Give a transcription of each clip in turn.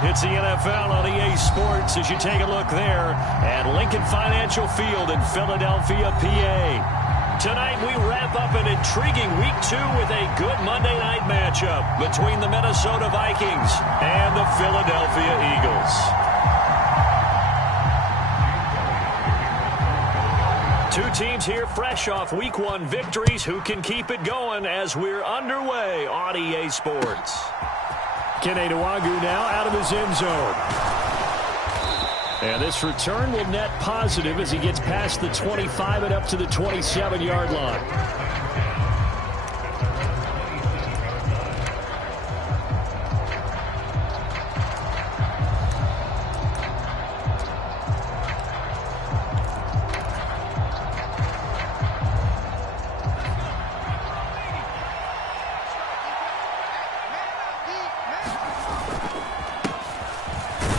It's the NFL on EA Sports as you take a look there at Lincoln Financial Field in Philadelphia, PA. Tonight we wrap up an intriguing Week 2 with a good Monday night matchup between the Minnesota Vikings and the Philadelphia Eagles. Two teams here fresh off Week 1 victories who can keep it going as we're underway on EA Sports. Kene Nwangwu now out of his end zone. And this return will net positive as he gets past the 25 and up to the 27-yard line.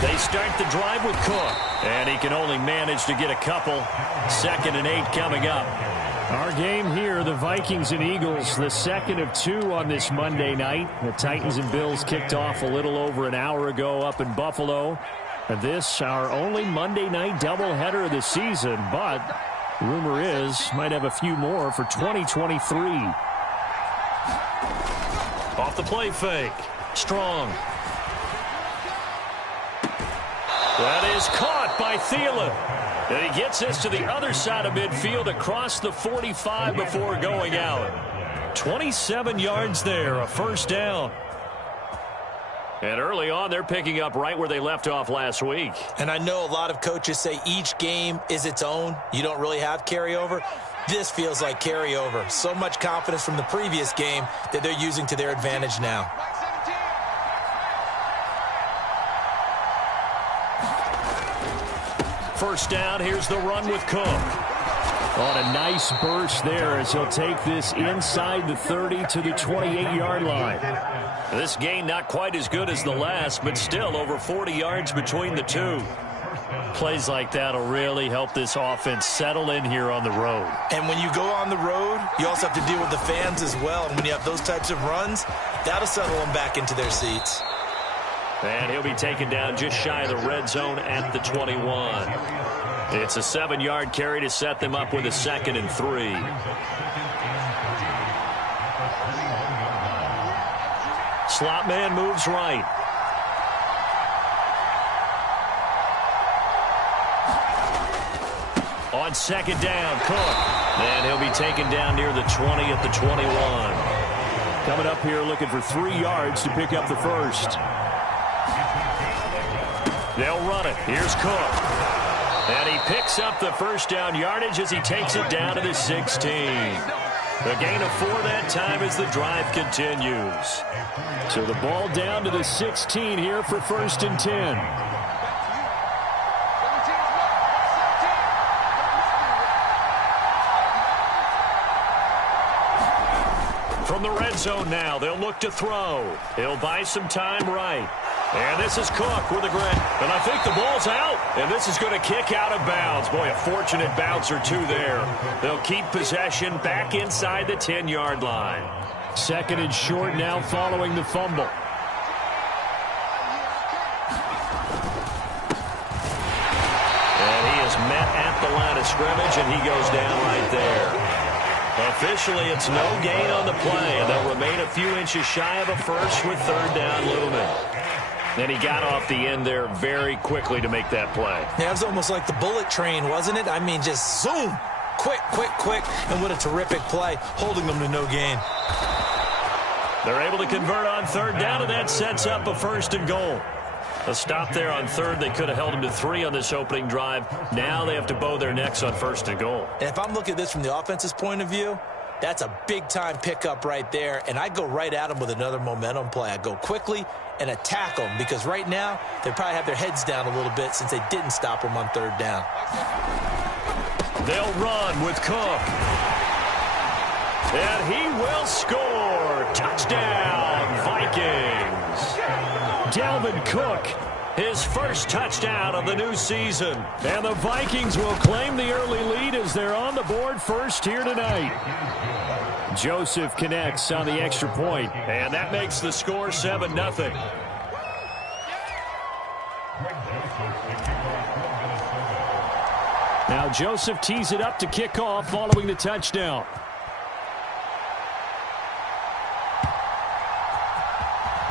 They start the drive with Cook, and he can only manage to get a couple. 2nd and 8 coming up. Our game here, the Vikings and Eagles, the second of 2 on this Monday night. The Titans and Bills kicked off a little over an hour ago up in Buffalo. And this, our only Monday night doubleheader of the season, but rumor is might have a few more for 2023. Off the play fake. Strong. That is caught by Thielen. And he gets this to the other side of midfield across the 45 before going out. 27 yards there, a first down. And early on, they're picking up right where they left off last week. And I know a lot of coaches say each game is its own. You don't really have carryover. This feels like carryover. So much confidence from the previous game that they're using to their advantage now. First down, here's the run with Cook. On a nice burst there as he'll take this inside the 30 to the 28-yard line. This gain not quite as good as the last, but still over 40 yards between the two. Plays like that will really help this offense settle in here on the road. And when you go on the road, you also have to deal with the fans as well. And when you have those types of runs, that'll settle them back into their seats. And he'll be taken down just shy of the red zone at the 21. It's a 7-yard carry to set them up with a 2nd and 3. Slot man moves right. On 2nd down, Cook. And he'll be taken down near the 20 at the 21. Coming up here looking for 3 yards to pick up the first. They'll run it. Here's Cook. And he picks up the first down yardage as he takes it down to the 16. A gain of 4 that time as the drive continues. So the ball down to the 16 here for 1st and 10. From the red zone now, they'll look to throw. He'll buy some time right. And this is Cook with a grit. And I think the ball's out. And this is going to kick out of bounds. Boy, a fortunate bounce or 2 there. They'll keep possession back inside the 10-yard line. 2nd and short now following the fumble. And he is met at the line of scrimmage, and he goes down right there. Officially, it's no gain on the play, and they'll remain a few inches shy of a first with 3rd down looming. And he got off the end there very quickly to make that play. Yeah, it was almost like the bullet train, wasn't it? I mean, just zoom. Quick, quick, quick. And what a terrific play, holding them to no gain. They're able to convert on 3rd down, and that sets up a 1st and goal. A stop there on 3rd. They could have held him to 3 on this opening drive. Now they have to bow their necks on 1st and goal. And if I'm looking at this from the offense's point of view, that's a big-time pickup right there. And I go right at them with another momentum play. I go quickly and attack them because right now they probably have their heads down a little bit since they didn't stop them on 3rd down. They'll run with Cook. And he will score. Touchdown, Vikings. Dalvin Cook, his first touchdown of the new season. And the Vikings will claim the early lead as they're on the board first here tonight. Joseph connects on the extra point, and that makes the score 7-0. Now Joseph tees it up to kick off following the touchdown.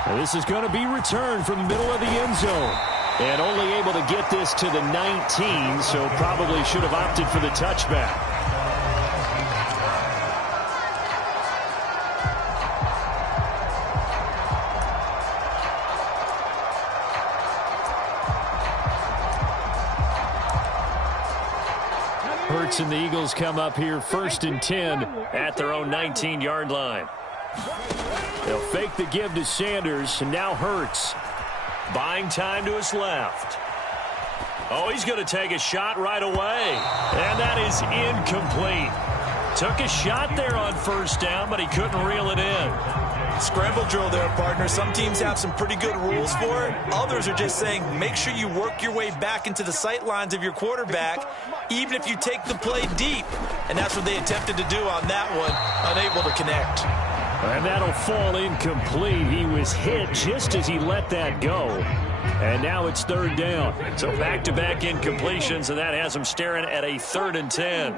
Now this is going to be returned from the middle of the end zone. And only able to get this to the 19, so probably should have opted for the touchback. Hurts and the Eagles come up here 1st and 10 at their own 19-yard line. They'll fake the give to Sanders, and now Hurts. Buying time to his left. Oh, he's going to take a shot right away. And that is incomplete. Took a shot there on 1st down, but he couldn't reel it in. Scramble drill there, partner. Some teams have some pretty good rules for it. Others are just saying make sure you work your way back into the sight lines of your quarterback, even if you take the play deep. And that's what they attempted to do on that one, unable to connect. And that'll fall incomplete. He was hit just as he let that go. And now it's 3rd down. So back-to-back incompletions, and that has him staring at a 3rd and 10.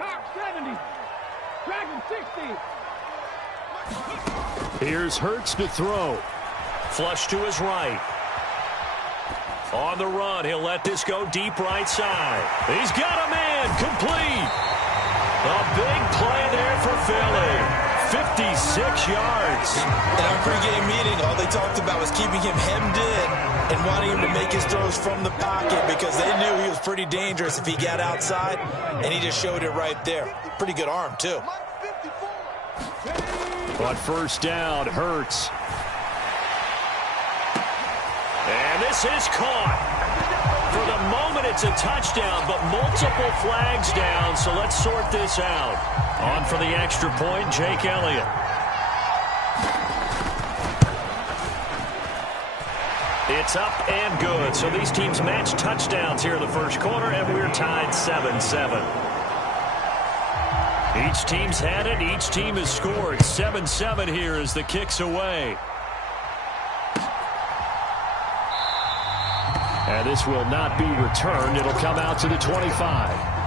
Here's Hurts to throw. Flush to his right. On the run, he'll let this go deep right side. He's got a man, complete. A big play there for Philly. 56 yards. In our pregame meeting, all they talked about was keeping him hemmed in and wanting him to make his throws from the pocket because they knew he was pretty dangerous if he got outside, and he just showed it right there. Pretty good arm, too. But 1st down, Hurts. And this is caught. For the moment, it's a touchdown, but multiple flags down, so let's sort this out. On for the extra point, Jake Elliott. It's up and good. So these teams match touchdowns here in the 1st quarter, and we're tied 7-7. Each team's had it. Each team has scored. 7-7 here as the kick's away. And this will not be returned. It'll come out to the 25.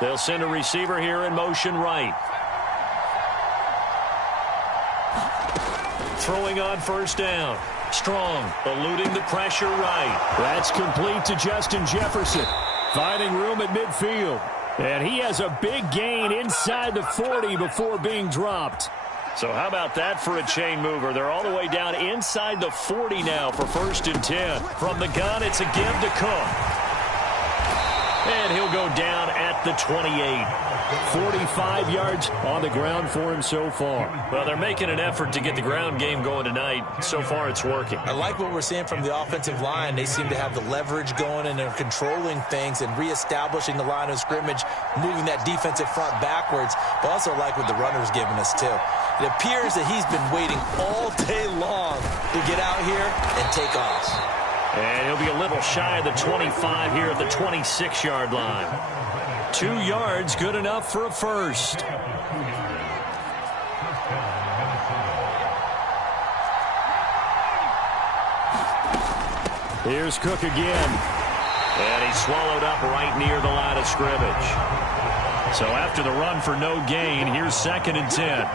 They'll send a receiver here in motion right. Throwing on 1st down. Strong, eluding the pressure right. That's complete to Justin Jefferson. Finding room at midfield. And he has a big gain inside the 40 before being dropped. So how about that for a chain mover? They're all the way down inside the 40 now for 1st and 10. From the gun, it's a give to Cook. And he'll go down at the 28. 45 yards on the ground for him so far. Well, they're making an effort to get the ground game going tonight. So far, it's working. I like what we're seeing from the offensive line. They seem to have the leverage going, and they're controlling things and reestablishing the line of scrimmage, moving that defensive front backwards. But also like what the runner's giving us, too. It appears that he's been waiting all day long to get out here and take off. And he'll be a little shy of the 25 here at the 26-yard line. 2 yards, good enough for a first. Here's Cook again. And he's swallowed up right near the line of scrimmage. So after the run for no gain, here's 2nd and 10.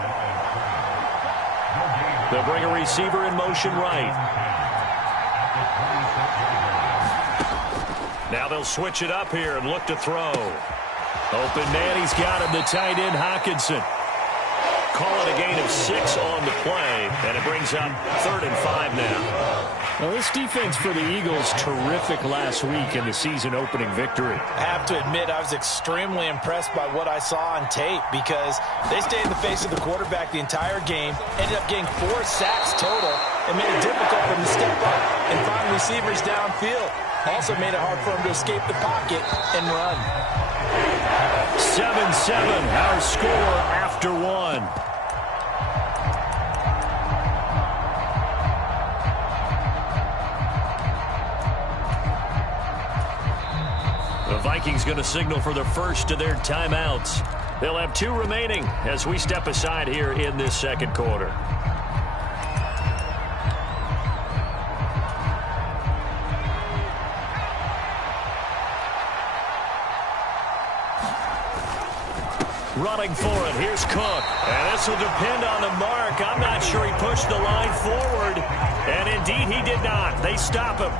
They'll bring a receiver in motion right. Now they'll switch it up here and look to throw. Open man, he's got him, the tight end, Hockenson. Call it a gain of 6 on the play, and it brings up 3rd and 5 now. Well, this defense for the Eagles, terrific last week in the season-opening victory. I have to admit, I was extremely impressed by what I saw on tape because they stayed in the face of the quarterback the entire game, ended up getting 4 sacks total, and made it difficult for him to step up and find receivers downfield. Also made it hard for him to escape the pocket and run. 7-7, our score after 1. The Vikings going to signal for the first of their timeouts. They'll have 2 remaining as we step aside here in this second quarter. Running for it. Here's Cook. And this will depend on the mark. I'm not sure he pushed the line forward. And indeed he did not. They stop him.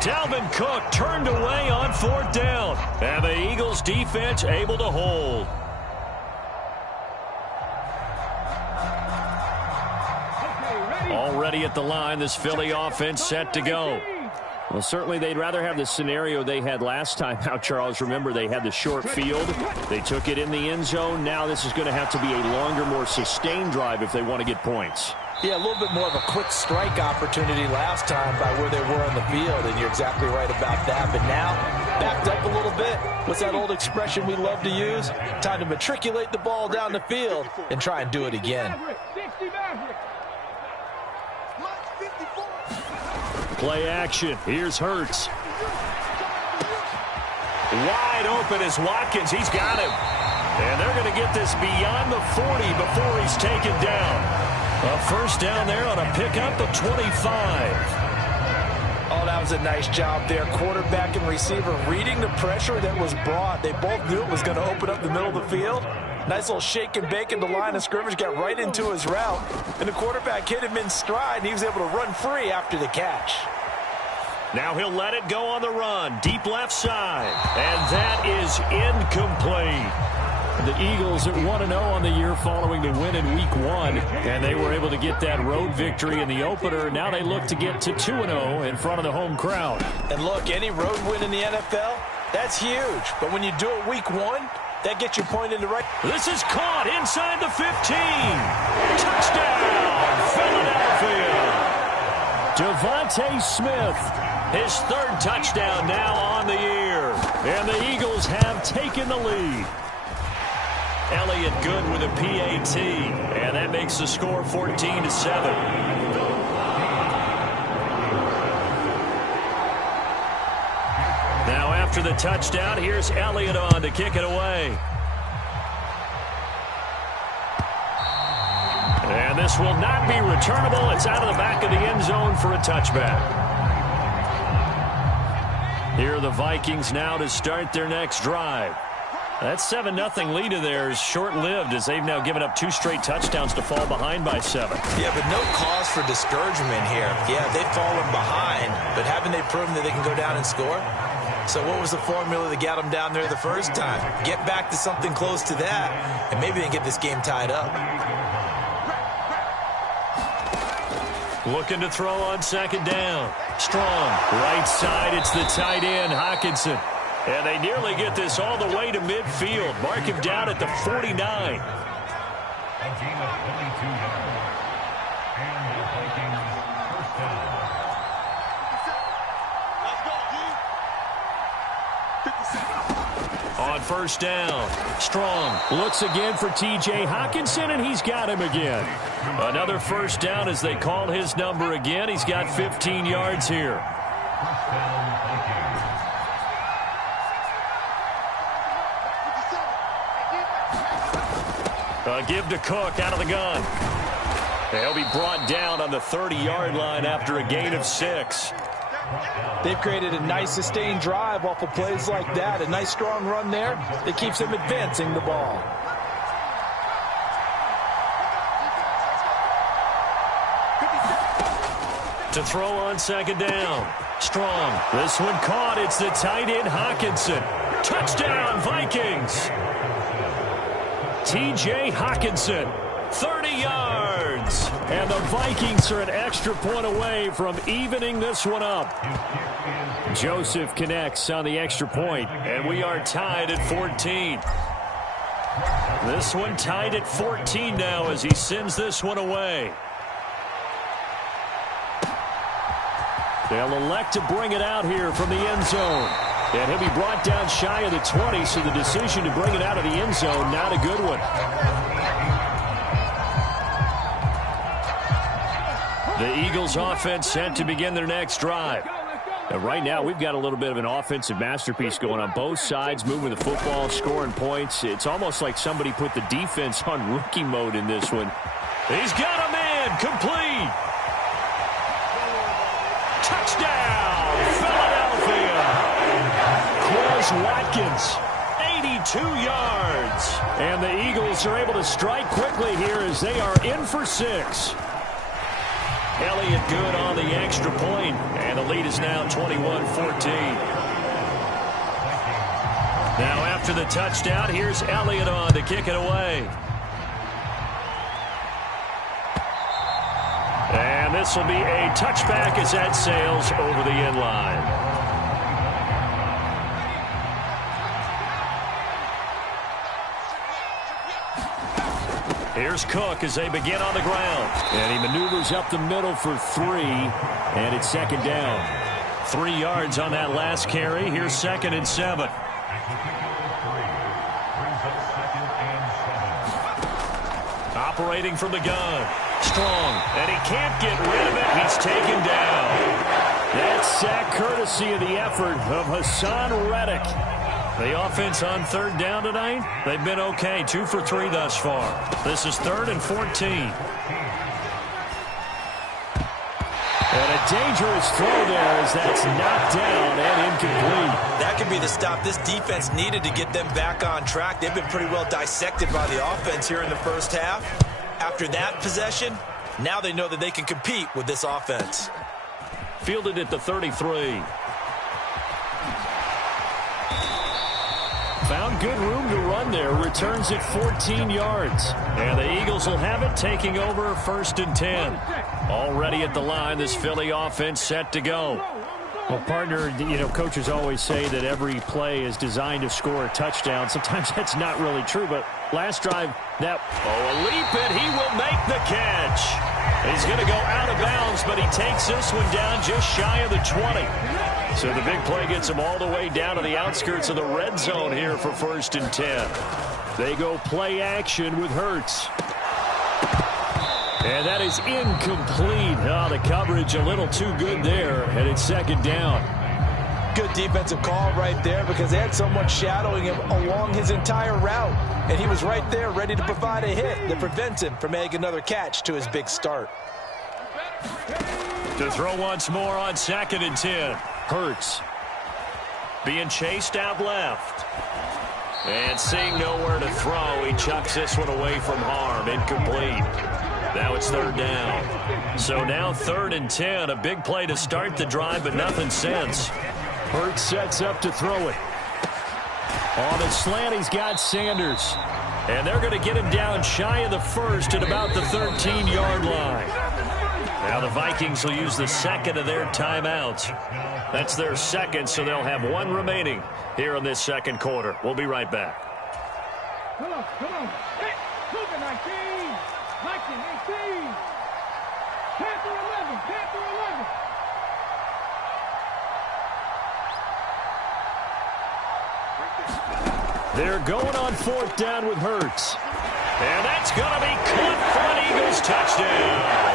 Dalvin Cook turned away on 4th down. And the Eagles defense able to hold. Already at the line, this Philly offense set to go. Well, certainly they'd rather have the scenario they had last time out, Charles. Remember, they had the short field. They took it in the end zone. Now this is going to have to be a longer, more sustained drive if they want to get points. Yeah, a little bit more of a quick strike opportunity last time by where they were on the field, and you're exactly right about that. But now, backed up a little bit. What's that old expression we love to use? Time to matriculate the ball down the field and try and do it again. Play action. Here's Hurts. Wide open is Watkins. He's got him. And they're going to get this beyond the 40 before he's taken down. A first down there on a pickup of 25. Oh, that was a nice job there. Quarterback and receiver reading the pressure that was brought. They both knew it was going to open up the middle of the field. Nice little shake and bake in the line of scrimmage, got right into his route. And the quarterback hit him in stride, and he was able to run free after the catch. Now he'll let it go on the run. Deep left side. And that is incomplete. The Eagles at 1-0 on the year following the win in Week 1. And they were able to get that road victory in the opener. Now they look to get to 2-0 in front of the home crowd. And look, any road win in the NFL, that's huge. But when you do it Week 1, that gets you pointed in the right. This is caught inside the 15. Touchdown, Philadelphia. Devontae Smith, his 3rd touchdown now on the year. And the Eagles have taken the lead. Elliott good with a PAT. And that makes the score 14-7. Now after the touchdown, here's Elliott on to kick it away. And this will not be returnable. It's out of the back of the end zone for a touchback. Here are the Vikings now to start their next drive. That 7-0 lead of theirs short-lived as they've now given up 2 straight touchdowns to fall behind by 7. Yeah, but no cause for discouragement here. Yeah, they've fallen behind, but haven't they proven that they can go down and score? So what was the formula that got them down there the first time? Get back to something close to that, and maybe they can get this game tied up. Looking to throw on 2nd down. Strong. Right side, it's the tight end, Hockenson. And they nearly get this all the way to midfield. Mark him down at the 49. A game of 22 yards. And the Vikings first down. On 1st down, Strong looks again for T.J. Hockenson, and he's got him again. Another 1st down as they call his number again. He's got 15 yards here. First down, Vikings. Give to Cook out of the gun. He'll be brought down on the 30-yard line after a gain of 6. They've created a nice sustained drive off of plays like that. A nice strong run there that keeps them advancing the ball. To throw on 2nd down. Strong. This one caught. It's the tight end, Hockenson. Touchdown, Vikings. T.J. Hockenson, 30 yards. And the Vikings are an extra point away from evening this one up. Joseph connects on the extra point, and we are tied at 14. This one tied at 14 now as he sends this one away. They'll elect to bring it out here from the end zone. And he'll be brought down shy of the 20, so the decision to bring it out of the end zone, not a good one. The Eagles offense set to begin their next drive. Right now, we've got a little bit of an offensive masterpiece going on both sides, moving the football, scoring points. It's almost like somebody put the defense on rookie mode in this one. He's got a man, complete. Touchdown, Philadelphia. Quez Watkins, 82 yards. And the Eagles are able to strike quickly here as they are in for 6. Elliott good on the extra point, and the lead is now 21-14. Now after the touchdown, here's Elliott on to kick it away. And this will be a touchback as that sails over the end line. Here's Cook as they begin on the ground. And he maneuvers up the middle for 3. And it's second down. 3 yards on that last carry. Here's 2nd and 7. Operating from the gun. Strong. And he can't get rid of it. He's taken down. That's sack courtesy of the effort of Hassan Reddick. The offense on 3rd down tonight, they've been okay. 2 for 3 thus far. This is 3rd and 14. And a dangerous throw there as that's knocked down and incomplete. That could be the stop this defense needed to get them back on track. They've been pretty well dissected by the offense here in the first half. After that possession, now they know that they can compete with this offense. Fielded at the 33. Found good room to run there. Returns at 14 yards. And the Eagles will have it, taking over 1st and 10. Already at the line, this Philly offense set to go. Well, partner, coaches always say that every play is designed to score a touchdown. Sometimes that's not really true, but last drive, a leap, and he will make the catch. He's going to go out of bounds, but he takes this one down just shy of the 20. So the big play gets him all the way down to the outskirts of the red zone here for 1st and 10. They go play action with Hurts. And that is incomplete. Oh, the coverage a little too good there, and it's 2nd down. Good defensive call right there because they had someone shadowing him along his entire route. And he was right there ready to provide a hit that prevents him from making another catch to his big start. To throw once more on 2nd and 10. Hurts being chased out left. And seeing nowhere to throw, he chucks this one away from harm. Incomplete. Now it's 3rd down. So now 3rd and 10. A big play to start the drive, but nothing since. Hurts sets up to throw it. On the slant, he's got Sanders. And they're going to get him down shy of the 1st at about the 13-yard line. Now the Vikings will use the 2nd of their timeouts. That's their 2nd, so they'll have 1 remaining here in this 2nd quarter. We'll be right back. Come on. Hey, Cougar 19, 18. Panther 11. They're going on 4th down with Hurts. And that's going to be caught for an Eagles touchdown.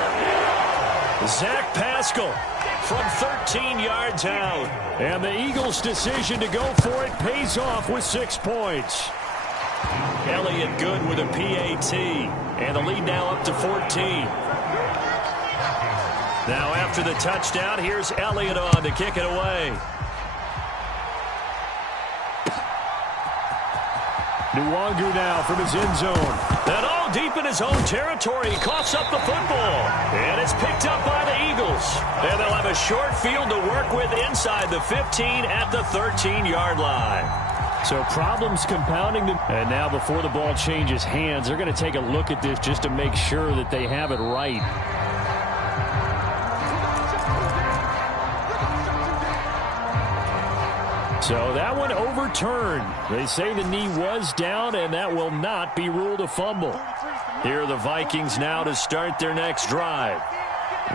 Zach Pascal from 13 yards out. And the Eagles' decision to go for it pays off with 6 points. Elliott good with a PAT. And the lead now up to 14. Now after the touchdown, here's Elliott on to kick it away. Nwangu now from his end zone. And all deep in his own territory. He coughs up the football. And it's picked up by the Eagles. And they'll have a short field to work with inside the 15 at the 13-yard line. So problems compounding. And now before the ball changes hands, they're going to take a look at this just to make sure that they have it right. So that one overturned. They say the knee was down, and that will not be ruled a fumble. Here are the Vikings now to start their next drive.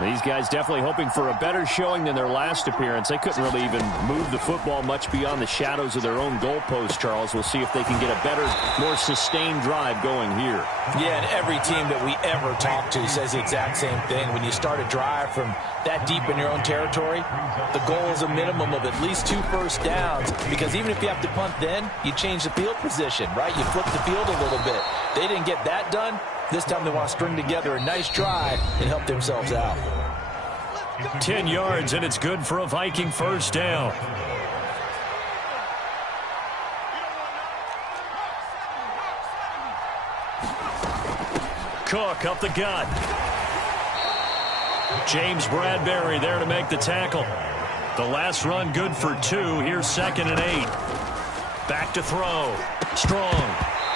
These guys definitely hoping for a better showing than their last appearance. They couldn't really even move the football much beyond the shadows of their own goalpost, Charles. We'll see if they can get a better, more sustained drive going here. Yeah, and every team that we ever talk to says the exact same thing. When you start a drive from that deep in your own territory, the goal is a minimum of at least 2 first downs, because even if you have to punt then, you change the field position, right? You flip the field a little bit. They didn't get that done. This time they want to string together a nice drive and help themselves out. 10 yards, and it's good for a Viking first down. Cook up the gut. James Bradbury there to make the tackle. The last run good for 2. Here's 2nd and 8. Back to throw. Strong.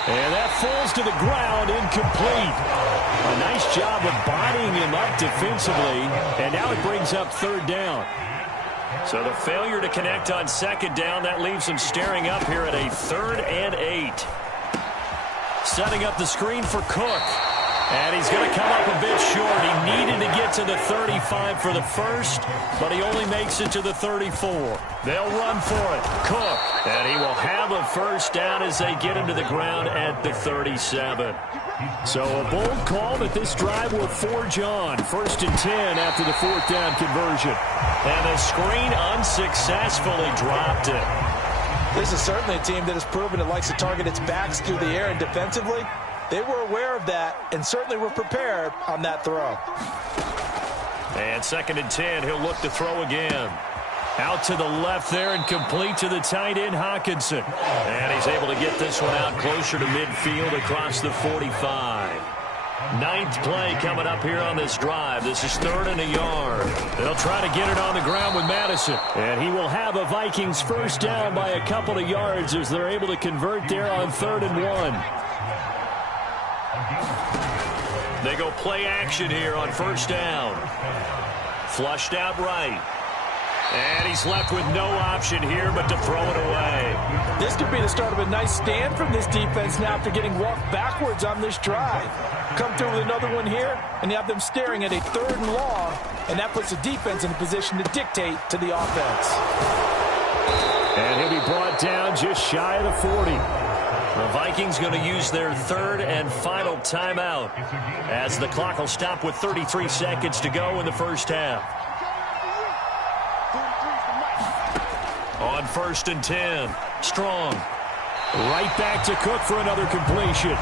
And that falls to the ground, incomplete. A nice job of bodying him up defensively, and now it brings up 3rd down. So the failure to connect on 2nd down, that leaves him staring up here at a 3rd and 8. Setting up the screen for Cook. And he's going to come up a bit short. He needed to get to the 35 for the first, but he only makes it to the 34. They'll run for it. Cook. And he will have a first down as they get into the ground at the 37. So a bold call that this drive will forge on. 1st and 10 after the 4th down conversion. And the screen unsuccessfully dropped it. This is certainly a team that has proven it likes to target its backs through the air, and defensively, they were aware of that and certainly were prepared on that throw. And 2nd and 10, he'll look to throw again. Out to the left there and complete to the tight end, Hawkinson. And he's able to get this one out closer to midfield across the 45. 9th play coming up here on this drive. This is 3rd and a yard. They'll try to get it on the ground with Madison. And he will have a Vikings first down by a couple of yards as they're able to convert there on 3rd and 1. They go play action here on 1st down. Flushed out right. And he's left with no option here but to throw it away. This could be the start of a nice stand from this defense now after getting walked backwards on this drive. Come through with another one here, and you have them staring at a 3rd and long, and that puts the defense in a position to dictate to the offense. And he'll be brought down just shy of the 40. The Vikings going to use their 3rd and final timeout as the clock will stop with 33 seconds to go in the first half. On 1st and 10, Strong. Right back to Cook for another completion.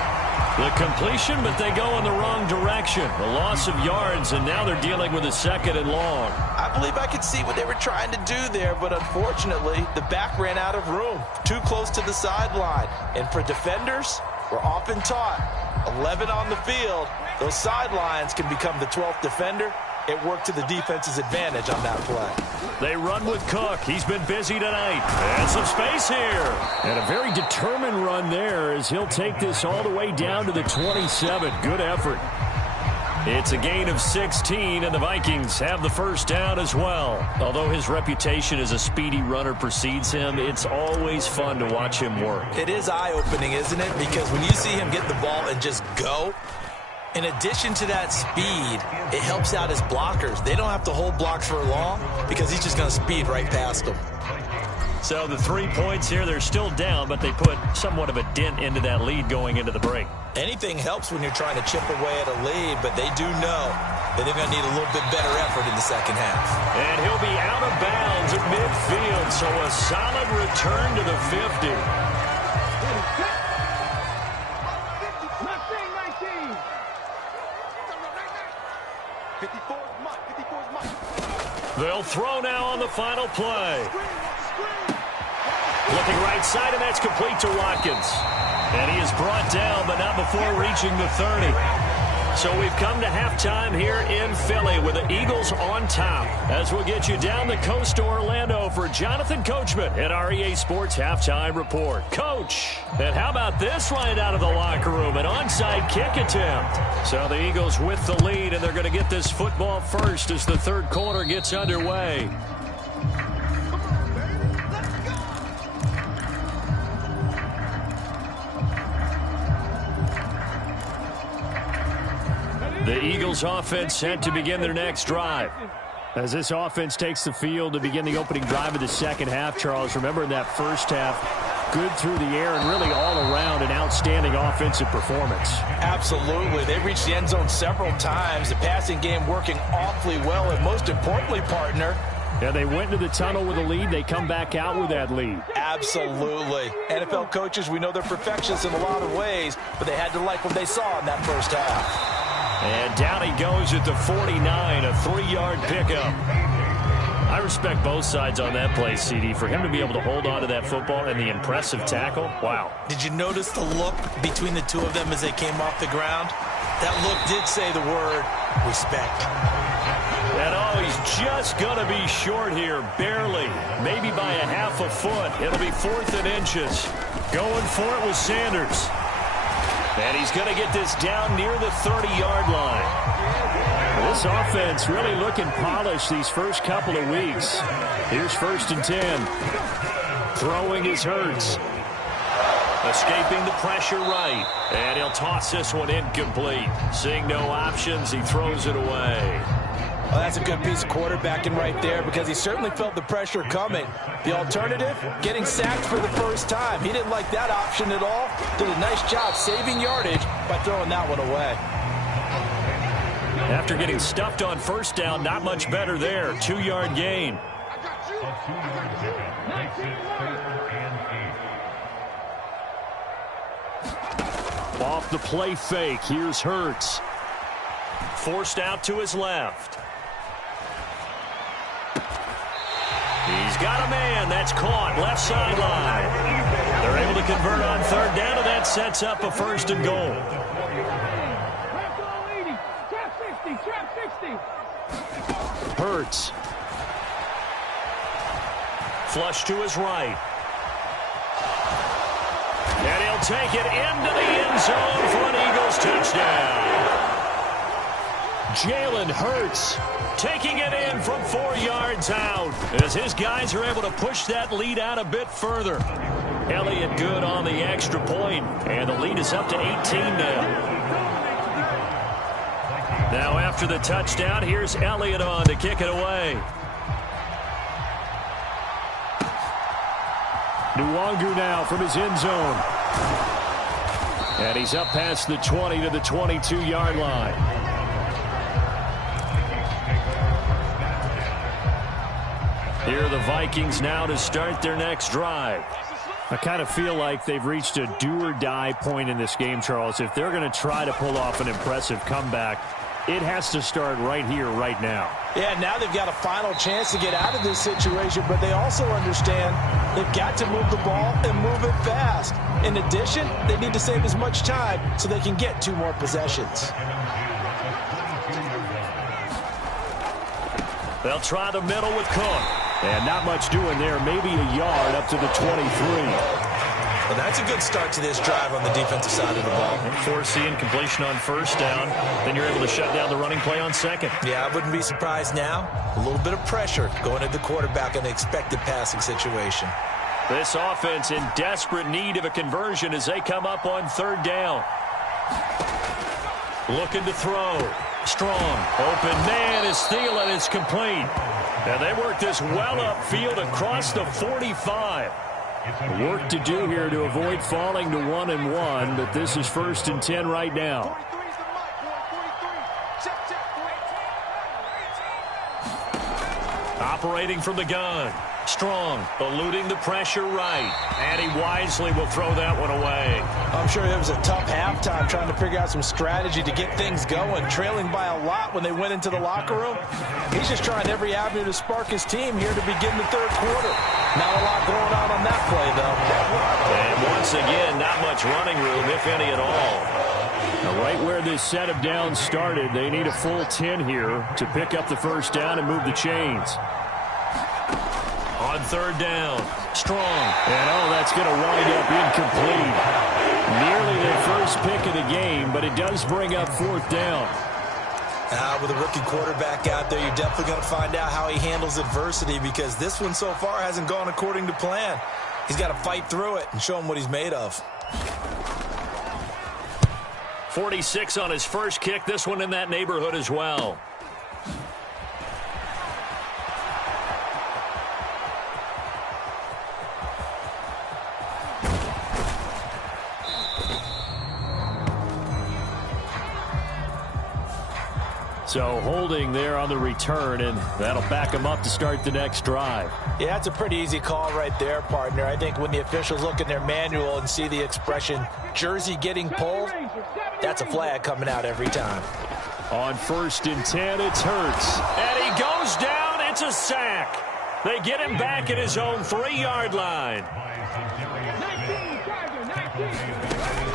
The completion, but they go in the wrong direction. A loss of yards, and now they're dealing with a 2nd and long. I believe I could see what they were trying to do there, but unfortunately, the back ran out of room. Too close to the sideline. And for defenders, we're often taught, 11 on the field, those sidelines can become the 12th defender. It worked to the defense's advantage on that play. They run with Cook. He's been busy tonight. And some space here. And a very determined run there as he'll take this all the way down to the 27. Good effort. It's a gain of 16, and the Vikings have the first down as well. Although his reputation as a speedy runner precedes him, it's always fun to watch him work. It is eye-opening, isn't it? Because when you see him get the ball and just go, in addition to that speed, it helps out his blockers. They don't have to hold blocks for long because he's just going to speed right past them. So the 3 points here, they're still down, but they put somewhat of a dent into that lead going into the break. Anything helps when you're trying to chip away at a lead, but they do know that they're going to need a little bit better effort in the second half. And he'll be out of bounds at midfield, so a solid return to the 50. They'll throw now on the final play. Looking right side, and that's complete to Watkins. And he is brought down, but not before reaching the 30. So we've come to halftime here in Philly with the Eagles on top. As we'll get you down the coast to Orlando for Jonathan Coachman at our EA Sports Halftime Report. Coach, and how about this right out of the locker room? An onside kick attempt. So the Eagles with the lead, and they're going to get this football first as the 3rd quarter gets underway. The Eagles offense set to begin their next drive. As this offense takes the field to begin the opening drive of the second half, Charles, remember in that first half, good through the air and really all around an outstanding offensive performance. Absolutely. They reached the end zone several times. The passing game working awfully well, and most importantly, partner, yeah, they went into the tunnel with a lead. They come back out with that lead. Absolutely. NFL coaches, we know they're perfectionists in a lot of ways, but they had to like what they saw in that first half. And down he goes at the 49, a 3-yard pickup. I respect both sides on that play, CD. For him to be able to hold on to that football and the impressive tackle, wow. Did you notice the look between the two of them as they came off the ground? That look did say the word respect. And oh, he's just going to be short here, barely. Maybe by a half a foot. It'll be 4th and inches. Going for it with Sanders. And he's going to get this down near the 30-yard line. This offense really looking polished these first couple of weeks. Here's 1st and 10. Throwing is Hurts. Escaping the pressure right. And he'll toss this one incomplete. Seeing no options, he throws it away. Well, that's a good piece of quarterbacking right there because he certainly felt the pressure coming. The alternative, getting sacked for the first time. He didn't like that option at all. Did a nice job saving yardage by throwing that one away. After getting stuffed on 1st down, not much better there. 2-yard gain. Off the play fake, here's Hurts. Forced out to his left. He's got a man. That's caught. Left sideline. They're able to convert on 3rd down, and that sets up a 1st and goal. Hurts. Flush to his right. And he'll take it into the end zone for an Eagles touchdown. Jalen Hurts taking it in from 4 yards out as his guys are able to push that lead out a bit further. Elliott good on the extra point, and the lead is up to 18 now. Now after the touchdown, here's Elliott on to kick it away. Nwangu now from his end zone. And he's up past the 20 to the 22-yard line. Here are the Vikings now to start their next drive. I kind of feel like they've reached a do-or-die point in this game, Charles. If they're going to try to pull off an impressive comeback, it has to start right here, right now. Yeah, now they've got a final chance to get out of this situation, but they also understand they've got to move the ball and move it fast. In addition, they need to save as much time so they can get 2 more possessions. They'll try the middle with Cook. And not much doing there. Maybe a yard up to the 23. Well, that's a good start to this drive on the defensive side of the ball. Foreseeing completion on 1st down. Then you're able to shut down the running play on 2nd. Yeah, I wouldn't be surprised now. A little bit of pressure going at the quarterback in an expected passing situation. This offense in desperate need of a conversion as they come up on 3rd down. Looking to throw. Strong. Open man is Thielen. It's complete. And they work this well upfield across the 45. Work to do here to avoid falling to 1-1, but this is 1st and 10 right now. Operating from the gun. Strong, eluding the pressure right. And he wisely will throw that one away. I'm sure it was a tough halftime trying to figure out some strategy to get things going. Trailing by a lot when they went into the locker room. He's just trying every avenue to spark his team here to begin the 3rd quarter. Not a lot going on that play, though. And once again, not much running room, if any at all. Now, right where this set of downs started, they need a full 10 here to pick up the 1st down and move the chains. On 3rd down, Strong. And, oh, that's going to wind up incomplete. Nearly their first pick of the game, but it does bring up 4th down. With a rookie quarterback out there, you're definitely going to find out how he handles adversity because this one so far hasn't gone according to plan. He's got to fight through it and show him what he's made of. 46 on his first kick. This one in that neighborhood as well. So holding there on the return, and that'll back him up to start the next drive. Yeah, that's a pretty easy call right there, partner. I think when the officials look in their manual and see the expression jersey getting pulled, that's a flag coming out every time. On 1st and 10, it's Hurts. And he goes down. It's a sack. They get him back at his own 3-yard line.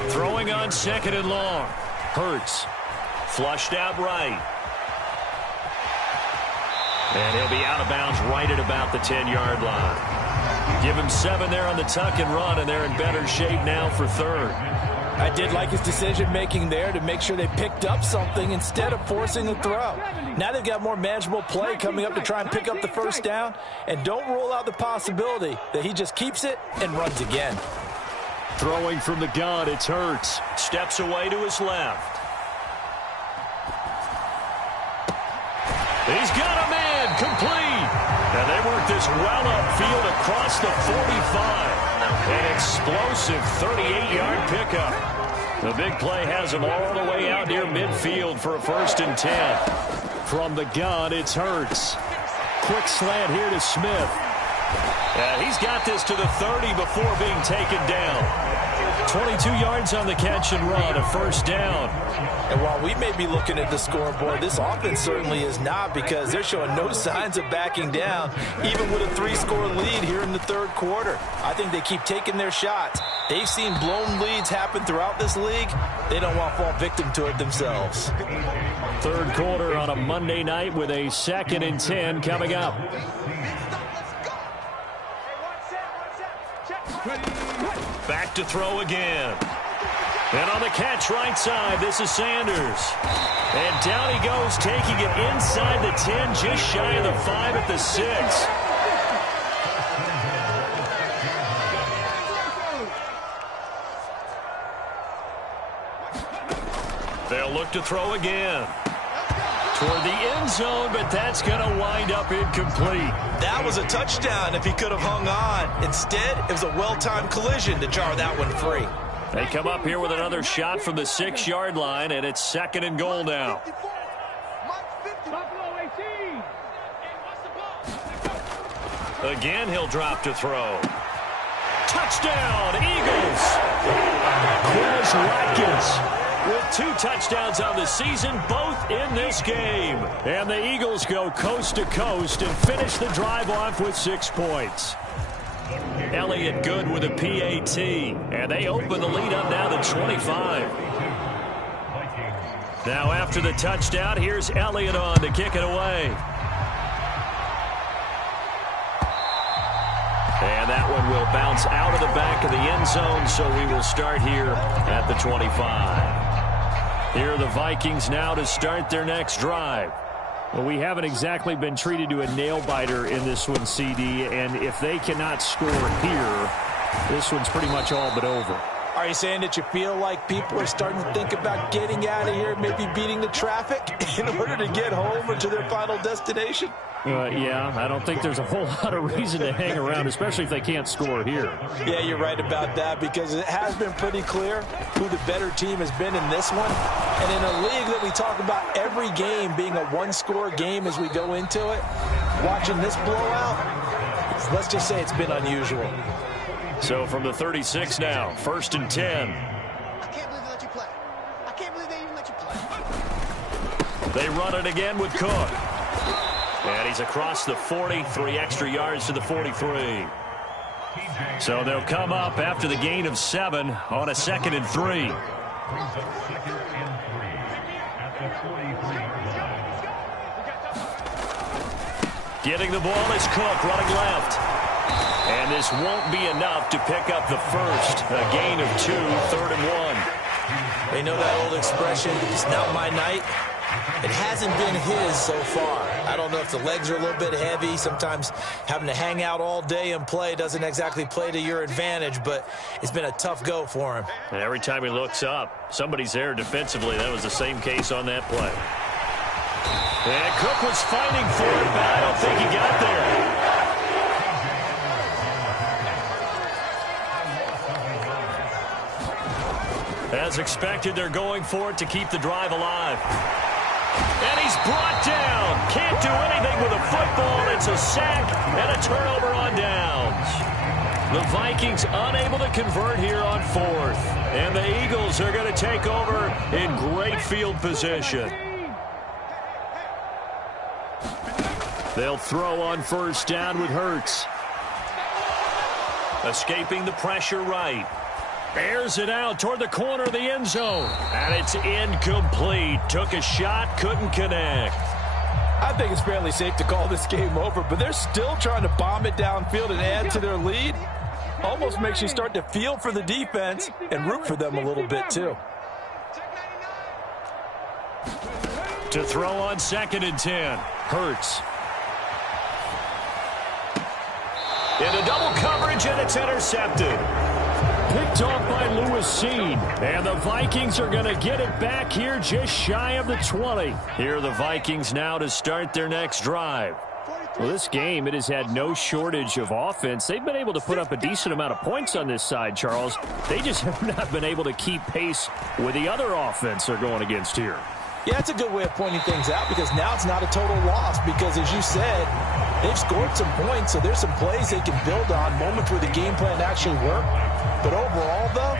Throwing on 2nd and long. Hurts flushed out right. And he'll be out of bounds right at about the 10-yard line. Give him 7 there on the tuck and run, and they're in better shape now for 3rd. I did like his decision-making there to make sure they picked up something instead of forcing the throw. Now they've got more manageable play coming up to try and pick up the first down, and don't rule out the possibility that he just keeps it and runs again. Throwing from the gun, it's Hurts. Steps away to his left. He's got a man, complete. And they work this well upfield across the 45. An explosive 38-yard pickup. The big play has him all the way out near midfield for a 1st and 10. From the gun, it's Hurts. Quick slant here to Smith. He's got this to the 30 before being taken down. 22 yards on the catch and run, a 1st down. And while we may be looking at the scoreboard, this offense certainly is not, because they're showing no signs of backing down, even with a 3-score lead here in the 3rd quarter. I think they keep taking their shots. They've seen blown leads happen throughout this league. They don't want to fall victim to it themselves. 3rd quarter on a Monday night with a 2nd and 10 coming up. Back to throw again. And on the catch right side, this is Sanders. And down he goes, taking it inside the 10, just shy of the 5 at the 6. They'll look to throw again. Toward the end zone, but that's going to wind up incomplete. That was a touchdown if he could have hung on. Instead, it was a well-timed collision to jar that one free. They come up here with another shot from the 6-yard line, and it's 2nd and goal now. Again, he'll drop to throw. Touchdown, Eagles! Quez Watkins with 2 touchdowns on the season, both in this game. And the Eagles go coast to coast and finish the drive off with 6 points. Elliott good with a PAT, and they open the lead up now to 25. Now after the touchdown, here's Elliott on to kick it away. And that one will bounce out of the back of the end zone, so we will start here at the 25. Here are the Vikings now to start their next drive. Well, we haven't exactly been treated to a nail-biter in this one, CD, and if they cannot score here, this one's pretty much all but over. Are you saying that you feel like people are starting to think about getting out of here, maybe beating the traffic in order to get home or to their final destination? Yeah, I don't think there's a whole lot of reason to hang around, especially if they can't score here. Yeah, you're right about that, because it has been pretty clear who the better team has been in this one. And in a league that we talk about every game being a 1-score game as we go into it, watching this blowout, let's just say it's been unusual. So from the 36 now, 1st and 10. I can't believe they let you play. I can't believe they even let you play. They run it again with Cook. And he's across the 40, 3 extra yards to the 43. So they'll come up after the gain of 7 on a 2nd and 3. Getting the ball is Cook running left. And this won't be enough to pick up the first. A gain of 2, 3rd and 1. They know that old expression, it's not my night. It hasn't been his so far. I don't know if the legs are a little bit heavy. Sometimes having to hang out all day and play doesn't exactly play to your advantage, but it's been a tough go for him. And every time he looks up, somebody's there defensively. That was the same case on that play. And Cook was fighting for it, but I don't think he got there. As expected, they're going for it to keep the drive alive. And he's brought down. Can't do anything with a football. It's a sack and a turnover on downs. The Vikings unable to convert here on fourth. And the Eagles are going to take over in great field position. They'll throw on first down with Hurts. Escaping the pressure right. Airs it out toward the corner of the end zone. And it's incomplete. Took a shot, couldn't connect. I think it's fairly safe to call this game over, but they're still trying to bomb it downfield and add to their lead. Almost makes you start to feel for the defense and root for them a little bit too. To throw on 2nd and 10. Hurts. Into double coverage, and it's intercepted. Picked off by Lewis Seen. And the Vikings are going to get it back here just shy of the 20. Here are the Vikings now to start their next drive. Well, this game, it has had no shortage of offense. They've been able to put up a decent amount of points on this side, Charles. They just have not been able to keep pace with the other offense they're going against here. Yeah, that's a good way of pointing things out because now it's not a total loss because, as you said, they've scored some points, so there's some plays they can build on, moments where the game plan actually worked. But overall, though,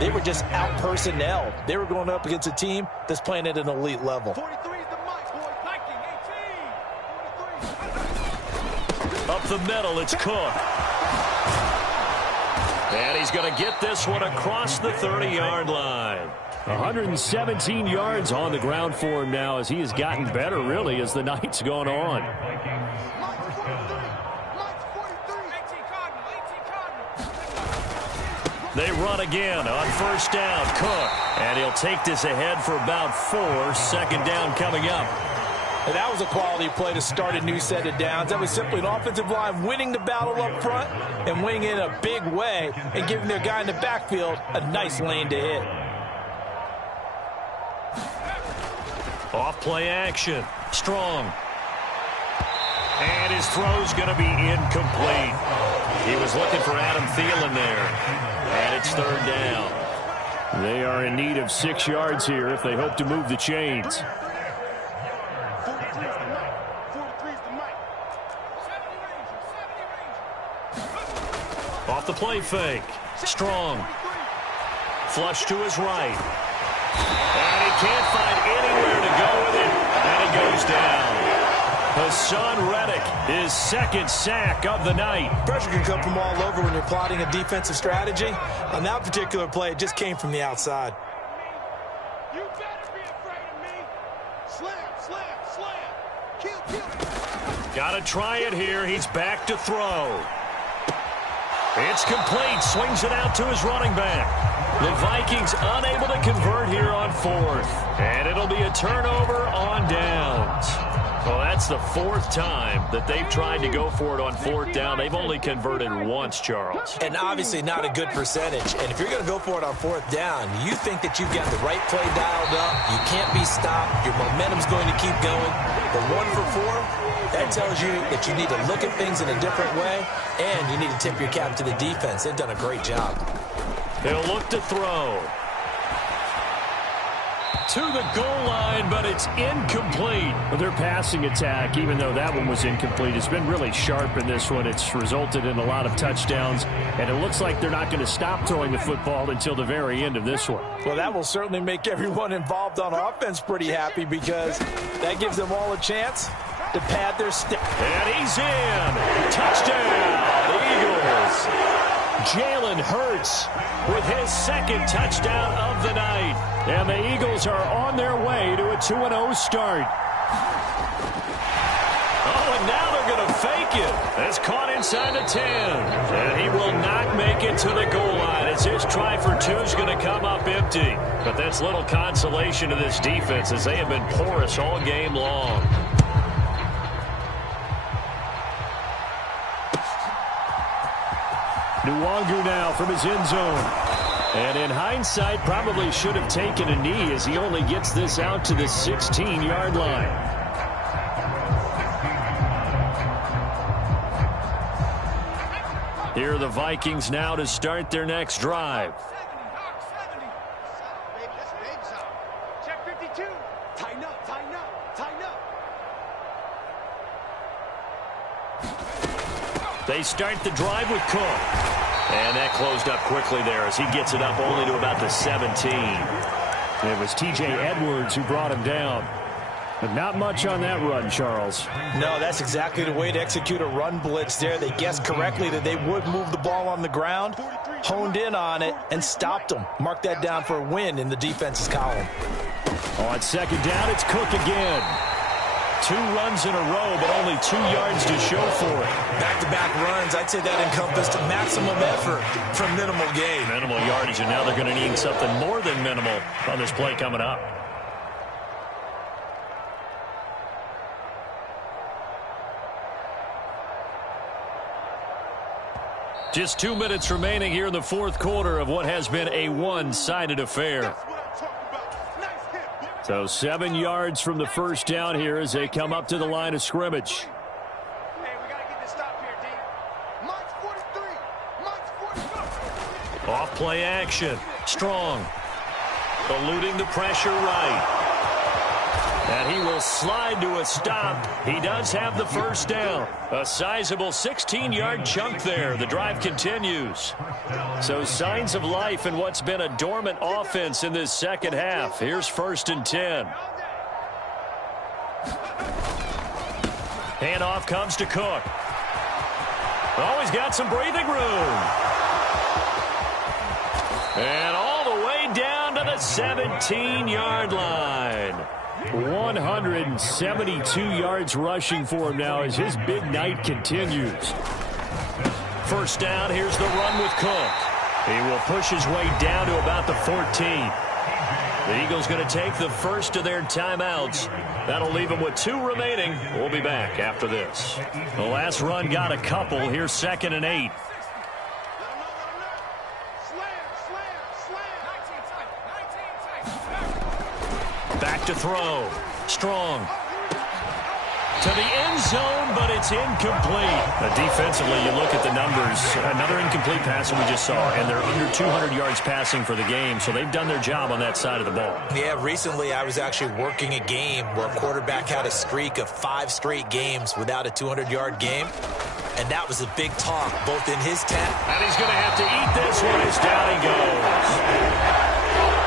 they were just out-personnelled. They were going up against a team that's playing at an elite level. 43 is the mic, boy. Viking, 18. Up the middle, it's Cook. And he's going to get this one across the 30-yard line. 117 yards on the ground for him now as he has gotten better, really, as the night's gone on. They run again on first down. Cook. And he'll take this ahead for about 4. 2nd down coming up. And that was a quality play to start a new set of downs. That was simply an offensive line winning the battle up front and winning it in a big way and giving their guy in the backfield a nice lane to hit. Off play action. Strong. And his throw's going to be incomplete. He was looking for Adam Thielen there. And it's 3rd down. They are in need of 6 yards here if they hope to move the chains. Off the play fake. Strong. Flush to his right. And he can't find anywhere to go with it. And he goes down. Hassan Reddick, his 2nd sack of the night. Pressure can come from all over when you're plotting a defensive strategy. On that particular play, it just came from the outside. You better be afraid of me. Slam, slam, slam. Kill, kill. Got to try it here. He's back to throw. It's complete. Swings it out to his running back. The Vikings unable to convert here on 4th. And it'll be a turnover on downs. Well, that's the 4th time that they've tried to go for it on 4th down. They've only converted once, Charles. And obviously not a good percentage. And if you're going to go for it on 4th down, you think that you've got the right play dialed up. You can't be stopped. Your momentum's going to keep going. But 1 for 4, that tells you that you need to look at things in a different way, and you need to tip your cap to the defense. They've done a great job. He'll look to throw. To the goal line, but it's incomplete. Their passing attack, even though that one was incomplete, has been really sharp in this one. It's resulted in a lot of touchdowns, and it looks like they're not going to stop throwing the football until the very end of this one. Well, that will certainly make everyone involved on offense pretty happy because that gives them all a chance to pad their step. And he's in. Touchdown, Eagles. Jalen Hurts with his 2nd touchdown of the night. And the Eagles are on their way to a 2-0 start. Oh, and now they're going to fake it. That's caught inside the 10. And he will not make it to the goal line as his try for two is going to come up empty. But that's little consolation to this defense as they have been porous all game long. Nwangu now from his end zone. And in hindsight, probably should have taken a knee as he only gets this out to the 16-yard line. Here are the Vikings now to start their next drive. Check 52. Tighten up, tighten up, tighten up. They start the drive with Cook. And that closed up quickly there as he gets it up only to about the 17. It was T.J. Edwards who brought him down. But not much on that run, Charles. No, that's exactly the way to execute a run blitz there. They guessed correctly that they would move the ball on the ground, honed in on it, and stopped them. Mark that down for a win in the defense's column. On second down, it's Cook again. 2 runs in a row, but only 2 yards to show for it. Back-to-back runs, I'd say that encompassed maximum effort from minimal gain. Minimal yardage, and now they're going to need something more than minimal on this play coming up. Just 2 minutes remaining here in the fourth quarter of what has been a one-sided affair. So 7 yards from the first down here as they come up to the line of scrimmage. Hey, we got to get this stop here, D. March 43. March 44. Off play action. Strong. Eluding the pressure right. And he will slide to a stop. He does have the first down. A sizable 16-yard chunk there. The drive continues. So signs of life in what's been a dormant offense in this second half. Here's 1st and 10. Handoff comes to Cook. Oh, he's got some breathing room. And all the way down to the 17-yard line. 172 yards rushing for him now as his big night continues. First down, here's the run with Cook. He will push his way down to about the 14. The Eagles going to take the first of their timeouts. That'll leave them with 2 remaining. We'll be back after this. The last run got a couple. Here's 2nd and 8. Back to throw. Strong. To the end zone, but it's incomplete. Defensively, you look at the numbers. Another incomplete pass that we just saw, and they're under 200 yards passing for the game, so they've done their job on that side of the ball. Yeah, recently I was actually working a game where a quarterback had a streak of 5 straight games without a 200-yard game, and that was a big talk, both in his tent. And he's going to have to eat this one as down he goes.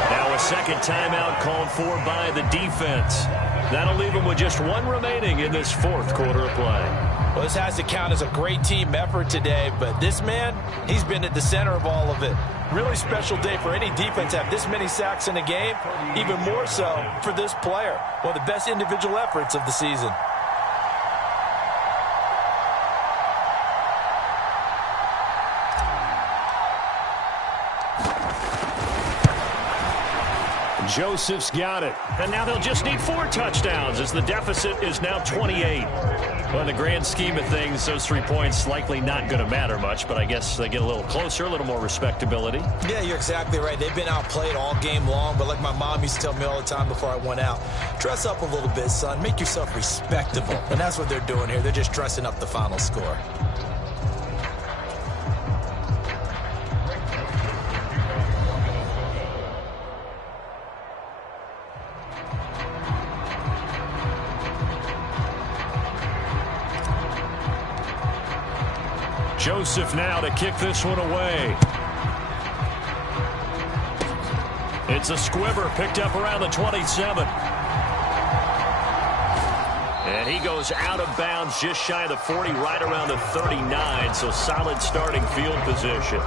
Now a second timeout called for by the defense. That'll leave him with just 1 remaining in this fourth quarter of play. Well, this has to count as a great team effort today, but this man, he's been at the center of all of it. Really special day for any defense to have this many sacks in a game, even more so for this player. One of the best individual efforts of the season. Joseph's got it. And now they'll just need 4 touchdowns as the deficit is now 28. Well, in the grand scheme of things, those 3 points likely not going to matter much, but I guess they get a little closer, a little more respectability. Yeah, you're exactly right. They've been outplayed all game long, but like my mom used to tell me all the time before I went out, dress up a little bit, son. Make yourself respectable. And that's what they're doing here. They're just dressing up the final score. Joseph now to kick this one away. It's a squibber picked up around the 27. And he goes out of bounds just shy of the 40, right around the 39. So solid starting field position.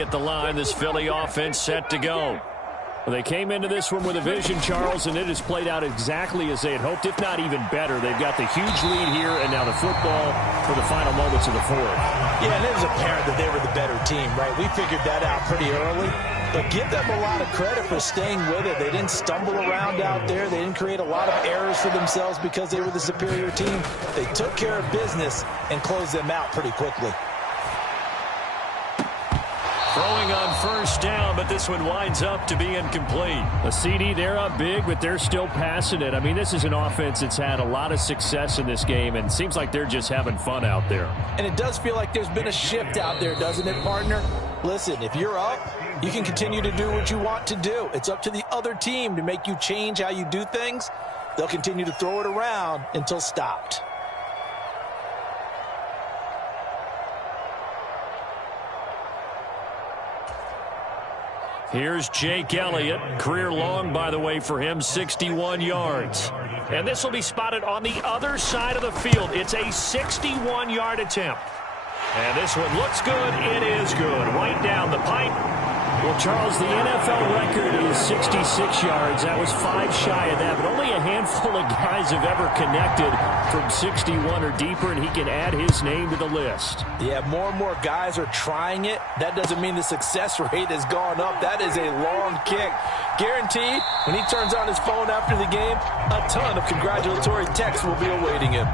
ready at the line. This Philly offense set to go. Well, they came into this one with a vision, Charles, and it has played out exactly as they had hoped, if not even better. They've got the huge lead here, and now the football for the final moments of the fourth. Yeah, and it was apparent that they were the better team, right? We figured that out pretty early. But give them a lot of credit for staying with it. They didn't stumble around out there. They didn't create a lot of errors for themselves because they were the superior team. They took care of business and closed them out pretty quickly. Throwing on first down, but this one winds up to be incomplete. A CD, they're up big, but they're still passing it. I mean, this is an offense that's had a lot of success in this game, and it seems like they're just having fun out there. And it does feel like there's been a shift out there, doesn't it, partner? Listen, if you're up, you can continue to do what you want to do. It's up to the other team to make you change how you do things. They'll continue to throw it around until stopped. Here's Jake Elliott. Career long, by the way, for him, 61 yards. And this will be spotted on the other side of the field. It's a 61-yard attempt. And this one looks good. It is good. Right down the pipe. Well, Charles, the NFL record is 66 yards. That was 5 shy of that, but only a handful of guys have ever connected from 61 or deeper, and he can add his name to the list. Yeah, more and more guys are trying it. That doesn't mean the success rate has gone up. That is a long kick. Guaranteed, when he turns on his phone after the game, a ton of congratulatory texts will be awaiting him.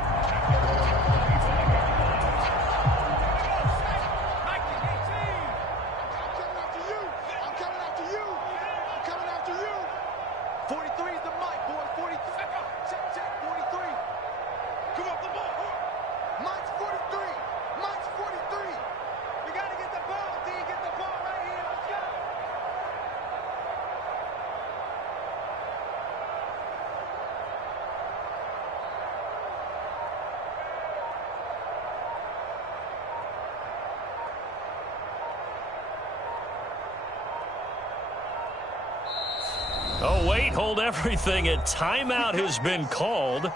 Oh, wait, hold everything. A timeout has been called.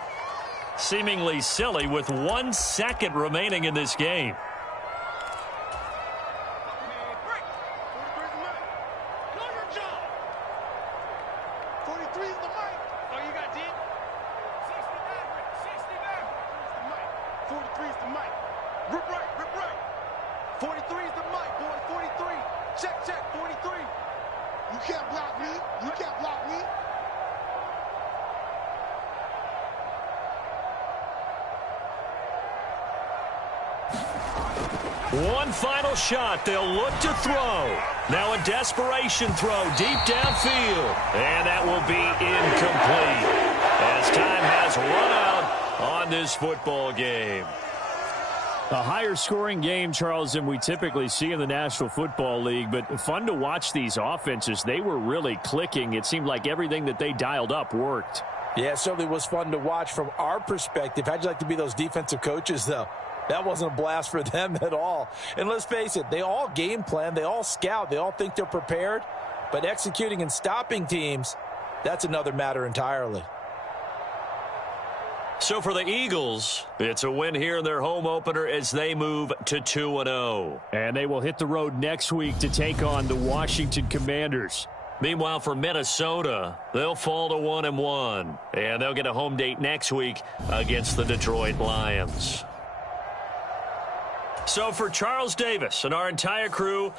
Seemingly silly with 1 second remaining in this game. One final shot. They'll look to throw. Now a desperation throw deep downfield. And that will be incomplete as time has run out on this football game. A higher scoring game, Charles, than we typically see in the National Football League, but fun to watch these offenses. They were really clicking. It seemed like everything that they dialed up worked. Yeah, it certainly was fun to watch from our perspective. How'd you like to be those defensive coaches, though? That wasn't a blast for them at all. And let's face it, they all game plan, they all scout, they all think they're prepared. But executing and stopping teams, that's another matter entirely. So for the Eagles, it's a win here in their home opener as they move to 2-0. And they will hit the road next week to take on the Washington Commanders. Meanwhile, for Minnesota, they'll fall to 1-1. And they'll get a home date next week against the Detroit Lions. So for Charles Davis and our entire crew,